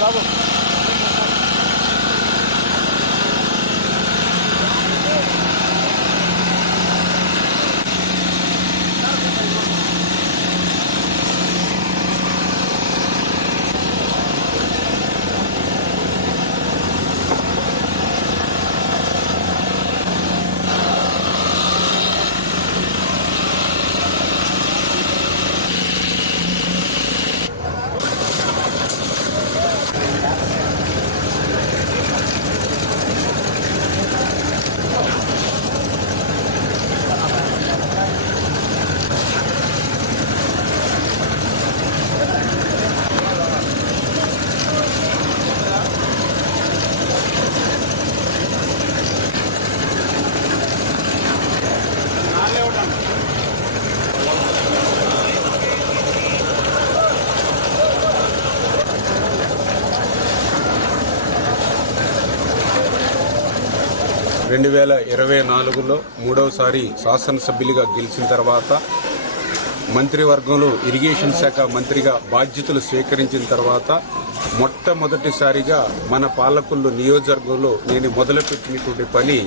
బాబు రెండు 2024లో మూడవసారి శాసనసభ్యులుగా గెలిచిన తర్వాత మంత్రివర్గంలో ఇరిగేషన్ శాఖ మంత్రిగా బాధ్యతలు స్వీకరించిన తర్వాత మొట్టమొదటిసారిగా మన పాలకొల్లు నియోజకవర్గంలో నేను మొదలుపెట్టినటువంటి పని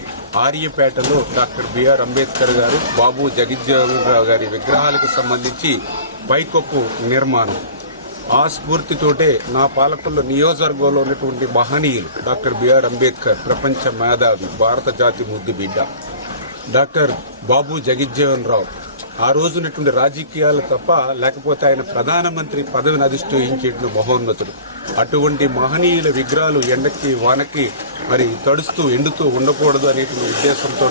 ఆర్యపేటలో డాక్టర్ బిఆర్ అంబేద్కర్ గారు, బాబు జగజ్జీవనరావు గారి విగ్రహాలకు సంబంధించి పైకప్పు నిర్మాణం. ఆ స్ఫూర్తితోటే నా పాలకొల్లు నియోజకవర్గంలో ఉన్నటువంటి మహనీయులు డాక్టర్ బిఆర్ అంబేద్కర్, ప్రపంచ మేధావి, భారత జాతి ముద్దు బిడ్డ, డాక్టర్ బాబు జగజ్జీవనరావు ఆ రోజున్నటువంటి రాజకీయాలు తప్ప లేకపోతే ఆయన ప్రధానమంత్రి పదవిని అధిష్ఠించేటువంటి మహోన్నతుడు. అటువంటి మహనీయుల విగ్రహాలు ఎండకి వానకి మరి తడుస్తూ ఎండుతూ ఉండకూడదు అనేటువంటి ఉద్దేశంతో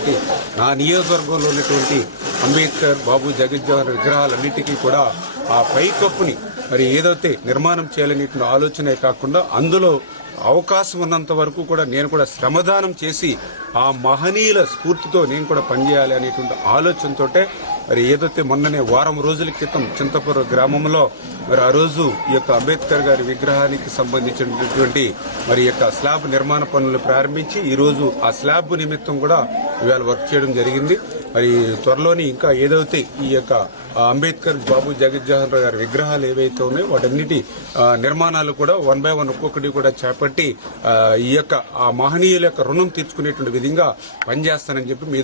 నా నియోజకవర్గంలో ఉన్నటువంటి అంబేద్కర్, బాబు జగజ్జీవన్ విగ్రహాలన్నిటికీ కూడా ఆ పైకప్పుని మరి ఏదైతే నిర్మాణం చేయాలనేటువంటి ఆలోచనే కాకుండా అందులో అవకాశం ఉన్నంత వరకు కూడా నేను కూడా శ్రమదానం చేసి ఆ మహనీయుల స్ఫూర్తితో నేను కూడా పనిచేయాలి అనేటువంటి ఆలోచనతోటే మరి ఏదైతే మొన్ననే వారం రోజుల క్రితం చింతపురం గ్రామంలో మరి ఆ రోజు ఈ యొక్క అంబేద్కర్ గారి విగ్రహానికి సంబంధించినటువంటి మరి యొక్క స్లాబ్ నిర్మాణ పనులు ప్రారంభించి ఈ రోజు ఆ స్లాబ్ నిమిత్తం కూడా ఇవాళ వర్క్ చేయడం జరిగింది. మరి త్వరలోని ఇంకా ఏదైతే ఈ యొక్క అంబేద్కర్, బాబు జగజ్జీవన్ రావు గారి విగ్రహాలు ఏవైతే ఉన్నాయో వాటన్నిటి నిర్మాణాలు కూడా 1 by 1 ఒక్కొక్కటి కూడా చేపట్టి ఈ యొక్క ఆ మహనీయుల యొక్క రుణం తీర్చుకునేటువంటి విధంగా పనిచేస్తానని చెప్పి